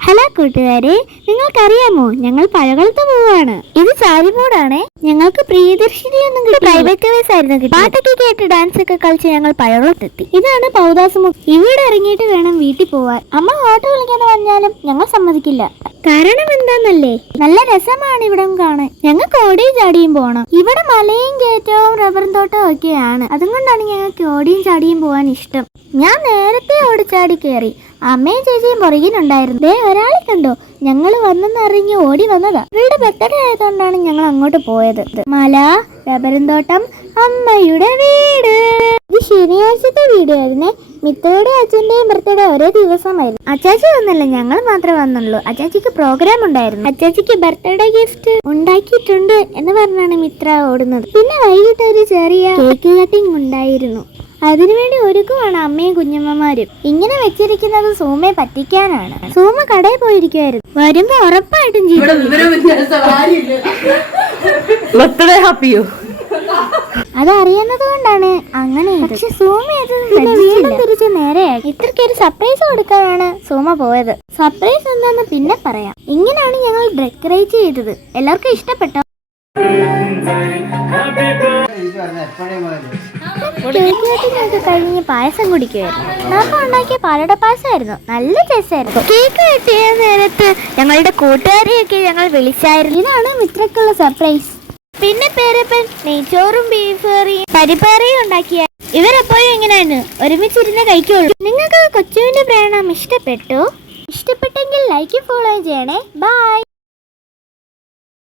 Hello കൂട്ടുകാരെ, നിങ്ങൾക്കറിയാമോ ഞങ്ങൾ പഴകളത്ത് പോവാണ്. ഇത് ചാരിമൂടാണ്. ഞങ്ങൾക്ക് പ്രിയദർശിനി ഒന്നും കിട്ടി, പ്രൈവറ്റ് ബസ് ആയിരുന്നു കിട്ടി. പാട്ടൊക്കെ കേട്ട് ഡാൻസ് ഒക്കെ കളിച്ച് ഞങ്ങൾ പഴകളത്തെത്തി. ഇതാണ് പൗദാസമുഖം. ഇവിടെ ഇറങ്ങിയിട്ട് വേണം വീട്ടിൽ പോവാൻ. അമ്മ ഓട്ടോ വിളിക്കാൻ പറഞ്ഞാലും ഞങ്ങൾ സമ്മതിക്കില്ല. കാരണം എന്താന്നല്ലേ, നല്ല രസമാണ് ഇവിടം കാണാൻ. ഞങ്ങൾക്ക് ഓടിയും ചാടിയും പോകണം. ഇവിടെ മലയും കയറ്റവും റബ്ബറും തോട്ടവും ഒക്കെയാണ്. അതുകൊണ്ടാണ് ഞങ്ങൾക്ക് ഓടിയും ചാടിയും പോകാൻ ഇഷ്ടം. ഞാൻ നേരത്തെ ഓടിച്ചാടി കയറി. അമ്മയും ചേച്ചിയും പുറകിലുണ്ടായിരുന്നു. ദേ ഒരാളെ കണ്ടോ, ഞങ്ങൾ വന്നെന്നറിഞ്ഞ് ഓടി വന്നതാ. ഇവരുടെ ബർത്ത്ഡേ ആയതുകൊണ്ടാണ് ഞങ്ങൾ അങ്ങോട്ട് പോയത്. മല, റബ്ബറും തോട്ടം, അമ്മയുടെ വീട്. ഇത് ശനിയാഴ്ചത്തെ വീഡിയോ ആയിരുന്നേ. മിത്രയുടെ അച്ഛന്റെയും ബർത്ത്ഡേ ഒരേ ദിവസമായിരുന്നു. അച്ചാച്ചി വന്നല്ല, ഞങ്ങൾ മാത്രമേ വന്നുള്ളൂ. അച്ചാച്ചിക്ക് പ്രോഗ്രാം ഉണ്ടായിരുന്നു. അച്ചാച്ചിക്ക് ബർത്ത്ഡേ ഗിഫ്റ്റ് ഉണ്ടാക്കിയിട്ടുണ്ട് എന്ന് പറഞ്ഞാണ് മിത്ര ഓടുന്നത്. പിന്നെ വൈകിട്ട് ഒരു ചെറിയ കേക്ക് കട്ടിംഗ് ഉണ്ടായിരുന്നു. അതിനുവേണ്ടി ഒരുക്കുവാണ് അമ്മയും കുഞ്ഞമ്മമാരും. ഇങ്ങനെ വെച്ചിരിക്കുന്നത് സൂമയെ പറ്റിക്കാനാണ്. സൂമ കടയിൽ പോയിരിക്കുവായിരുന്നു. വരുമ്പോ ഉറപ്പായിട്ടും അതറിയുന്നത് കൊണ്ടാണ് അങ്ങനെ. പക്ഷെ സൂമ വീണ്ടും തിരിച്ച് നേരെയാക്കി. ഇത്രയ്ക്കൊരു സർപ്രൈസ് കൊടുക്കാനാണ് സൂമ പോയത്. സർപ്രൈസ് എന്താന്ന് പിന്നെ പറയാം. ഇങ്ങനെയാണ് ഞങ്ങൾ ഡെക്കറേറ്റ് ചെയ്തത്. എല്ലാവർക്കും ഇഷ്ടപ്പെട്ടോ? കഴിഞ്ഞ് പായസം കുടിക്കുമായിരുന്നു. നമ്മൾ ഉണ്ടാക്കിയ പാലട പായസമായിരുന്നു. നല്ല ടേസ്റ്റായിരുന്നു. കേക്ക് കെട്ടിയ നേരത്ത് ഞങ്ങളുടെ കൂട്ടുകാരെയൊക്കെ ഞങ്ങൾ വിളിച്ചായിരുന്നു. ഇതാണ് മിത്രക്കുള്ള സർപ്രൈസ്. പിന്നെ പേരപ്പൻ നെയ്ച്ചോറും ബീഫ് കറിയും പരിപ്പേറിയും ഉണ്ടാക്കിയ. ഇവരെപ്പോഴും എങ്ങനെയാണ് ഒരുമിച്ചിരുന്ന് കഴിക്കുള്ളൂ. നിങ്ങൾക്ക് കൊച്ചുവിന്റെ പ്രയാണം ഇഷ്ടപ്പെട്ടോ? ഇഷ്ടപ്പെട്ടെങ്കിൽ ലൈക്ക് ഫോളോ ചെയ്യണേ. ബൈ.